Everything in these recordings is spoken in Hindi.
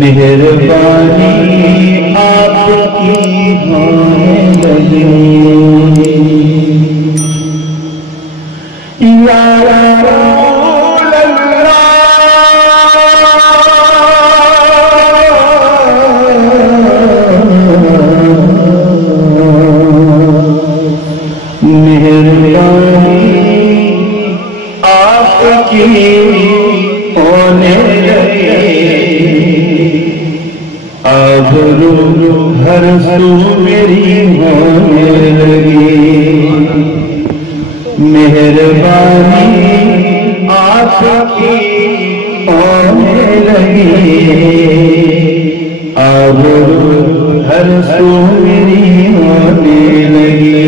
मेहरबानी आपकी होने लगी या रसूल अल्लाह। मेहरबानी आपकी होने लगी आबरू हर सू मेरी होने लगी। मेहरबानी आपकी होने लगी आबरू हर सू मेरी होने लगी।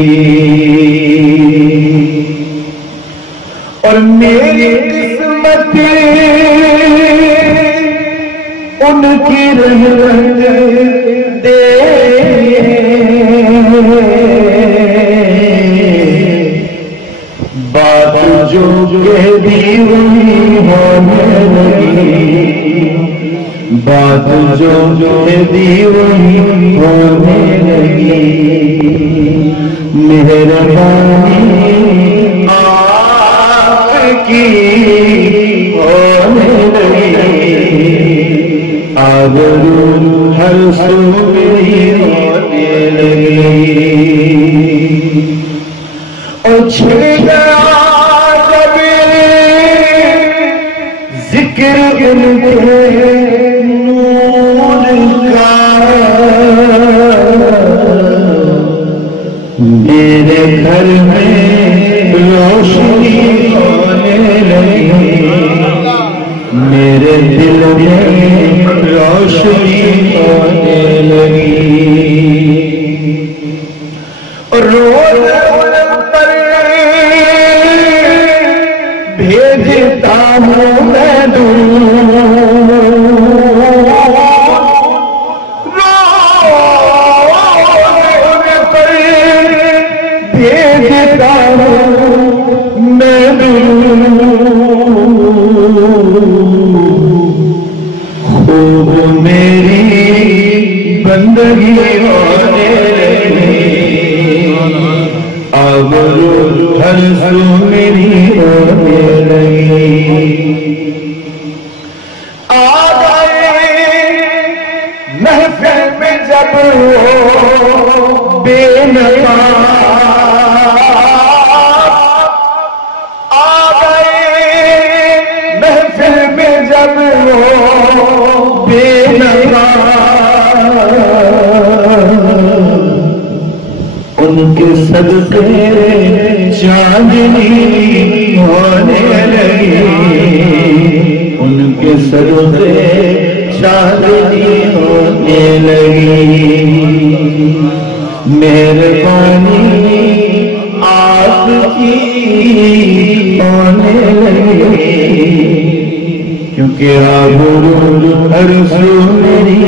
और मेरी किस्मत उनकी रहमत दे बात जो कह दी वही होने लगी। बात जो कह दी वही होने लगी। मेहरबानी आपकी होने लगी आबरू हर सू मेरी होने लगी। और छिड़ गया जब जिक्र उनके नूर का मेरे घर में रोशनी होने लगी। मेरे दिल में रोशनी होने लगी। रोज पर भेजता हूँ मैं दूर। रोज पर भेजता हूँ मैं खूब मेरी बंदगी होने लगी आबरू हर सू मेरी होने लगी। आ गए महफिल में जब वो बेनकाब आ गए महफिल में जब वो उनके सदके चांदनी होने लगी। उनके सदके चांदनी होने लगी। मेहरबानी आपकी होने लगी क्योंकि आबरू हर सू मेरी